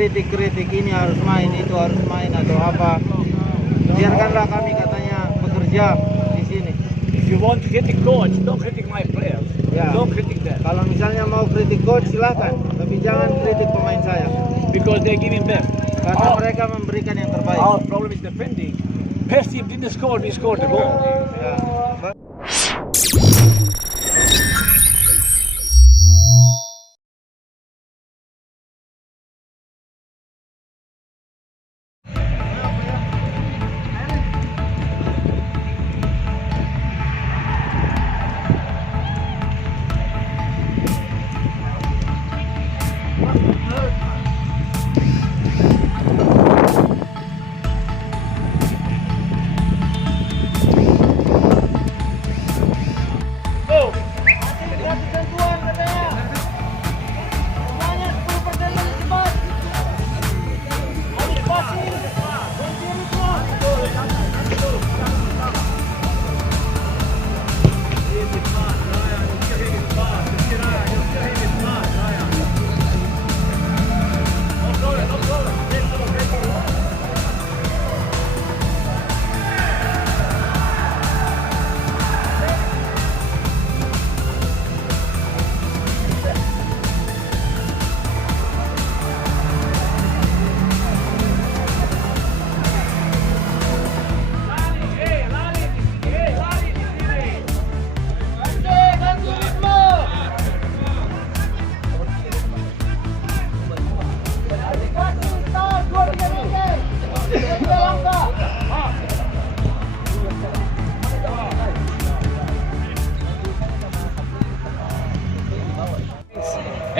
kritik-kritik ini harus main, itu harus main atau apa. Biarkanlah kami katanya bekerja di sini. If you want to critic coach, don't critic my players. Ya. Don't critic them. Kalau misalnya mau kritik coach silakan, tapi jangan kritik pemain saya. Because they're giving best. Karena mereka memberikan yang terbaik. Our problem is defending. Persib didn't score, we scored the goal. Ya.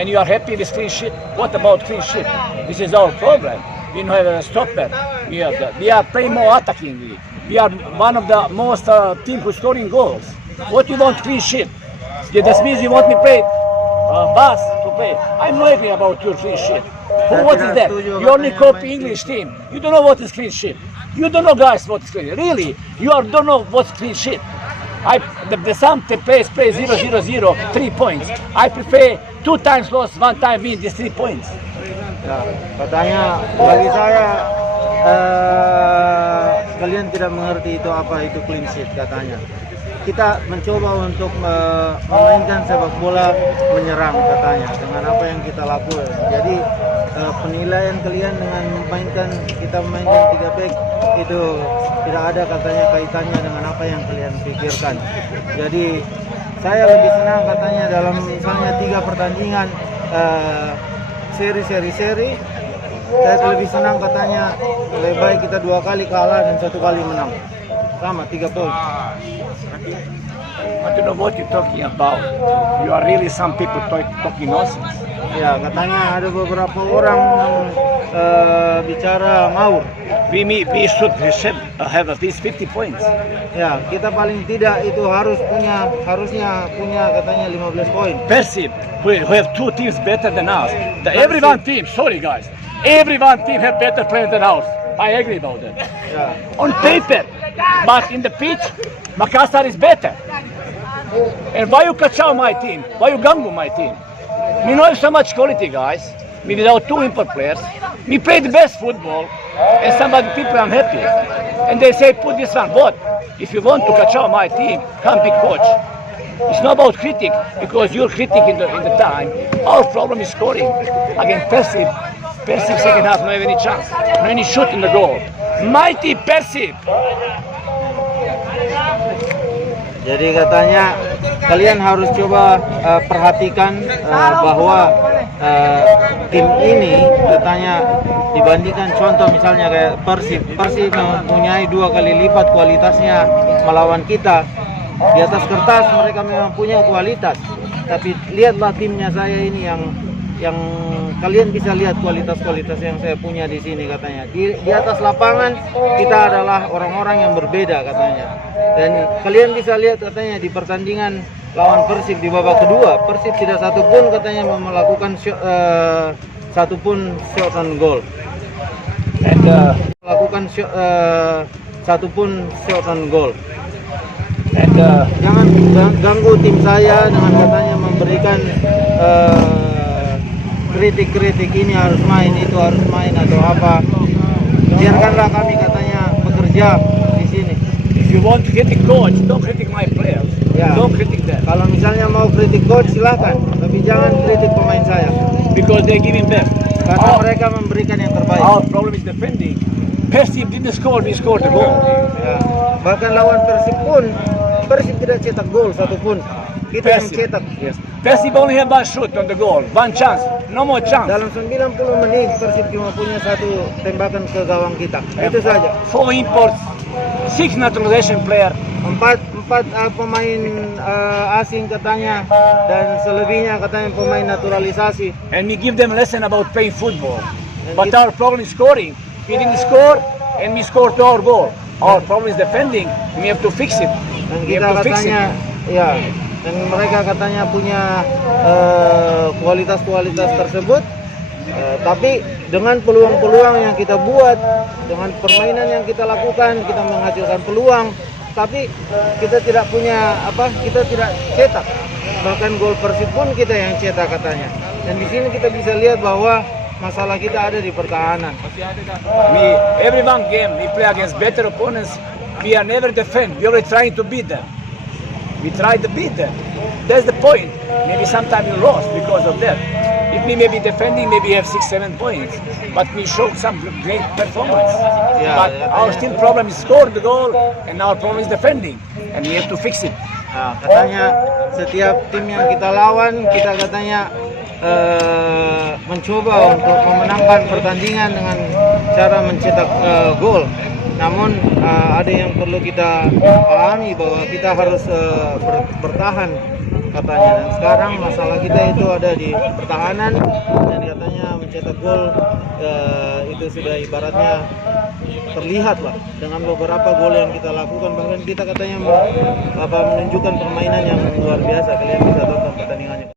And you are happy with clean sheet? What about clean sheet? This is our problem. We don't have a stopper. We are playing more attacking. We are one of the most team who scoring goals. What you want clean sheet? Yeah, that means you want me play pass to play. I'm not agree about your clean sheet. What is that? You only copy English team. You don't know what is clean sheet. You don't know, guys, what is clean sheet. Really, don't know what's clean sheet. The Sante plays 0-0-0, 3 points. I prefer 2 times loss, 1 time win, just 3 points. Ya, katanya bagi saya kalian tidak mengerti itu apa itu clean sheet katanya. Kita mencoba untuk memainkan sepak bola menyerang katanya dengan apa yang kita lakukan. Jadi penilaian kalian dengan kita memainkan 3 back itu tidak ada katanya kaitannya dengan apa yang kalian pikirkan. Jadi saya lebih senang katanya dalam misalnya 3 pertandingan seri, saya lebih senang katanya lebih baik kita 2 kali kalah dan 1 kali menang, sama 3 poin. I don't know what you're talking about. You are really some people talking nonsense. Ya, katanya ada beberapa orang bicara ngawur. We should have at least 50 points. Ya, kita paling tidak itu harusnya punya katanya 15 poin. Persib, who have 2 teams better than us. Everyone team have better players than us. I agree about that. Ya. On paper, but in the pitch, Makassar is better. And why you kacau my team? Why you ganggu my team? We don't have so much quality, guys. We without 2 import players. We play the best football, and people are unhappy. And they say, put this one. What? If you want to kacau my team, come be coach. It's not about critic, because you're critic in the time. Our problem is scoring. Against Persib second half no have any chance. No any shoot in the goal. Mighty Persib. Jadi katanya kalian harus coba perhatikan bahwa tim ini katanya dibandingkan contoh misalnya kayak Persib mempunyai 2 kali lipat kualitasnya melawan kita. Di atas kertas mereka memang punya kualitas, tapi lihatlah timnya saya ini yang kalian bisa lihat kualitas-kualitas yang saya punya di sini katanya. Di atas lapangan kita adalah orang-orang yang berbeda katanya. Dan kalian bisa lihat katanya di pertandingan lawan Persib di babak kedua, Persib tidak satu pun katanya melakukan satu pun shot on goal. And Melakukan satu pun shot on goal. and Jangan ganggu tim saya dengan katanya memberikan kritik-kritik ini harus main, itu harus main atau apa. Biarkanlah kami katanya bekerja di sini. If you want to critic coach, don't critic my players. Ya. Don't critic them. Kalau misalnya mau kritik coach silahkan, tapi jangan kritik pemain saya. Because they're giving best. Karena mereka memberikan yang terbaik. Our problem is defending. Persib didn't score, we scored the goal. Ya. Bahkan lawan Persib pun, Persib tidak cetak gol satupun. Kita yang cetak. Yes. Persib only have one shot on the goal, one chance, no more chance. Dalam 90 menit Persib cuma punya satu tembakan ke gawang kita. Itu saja. 4 imports, 6 naturalization player. Empat pemain asing katanya dan selebihnya katanya pemain naturalisasi. And we give them lesson about playing football. But our problem is scoring. We didn't score, and we scored our goal. Our problem is defending. We have to fix it. Dan We kita have to fix katanya it. ya, dan mereka katanya punya kualitas-kualitas tersebut, tapi dengan peluang-peluang yang kita buat, dengan permainan yang kita lakukan, kita menghasilkan peluang, tapi kita tidak punya kita tidak cetak. Bahkan gol Persib pun kita yang cetak katanya. Dan di sini kita bisa lihat bahwa masalah kita ada di pertahanan. Every one game we play against better opponents. We are never defend. We are trying to beat them. We try to beat them. That's the point. Maybe sometimes we lost because of that. If we may be defending, maybe have 6-7 points. But we showed some great performance. Yeah, But our still problem is score the goal, and our problem is defending, and we have to fix it. Nah, katanya setiap tim yang kita lawan, kita katanya mencoba untuk memenangkan pertandingan dengan cara mencetak gol. Namun ada yang perlu kita pahami bahwa kita harus bertahan katanya. Dan sekarang masalah kita itu ada di pertahanan, dan katanya mencetak gol itu sudah ibaratnya terlihat lah dengan beberapa gol yang kita lakukan. Bahkan kita katanya menunjukkan permainan yang luar biasa. Kalian bisa tonton pertandingannya.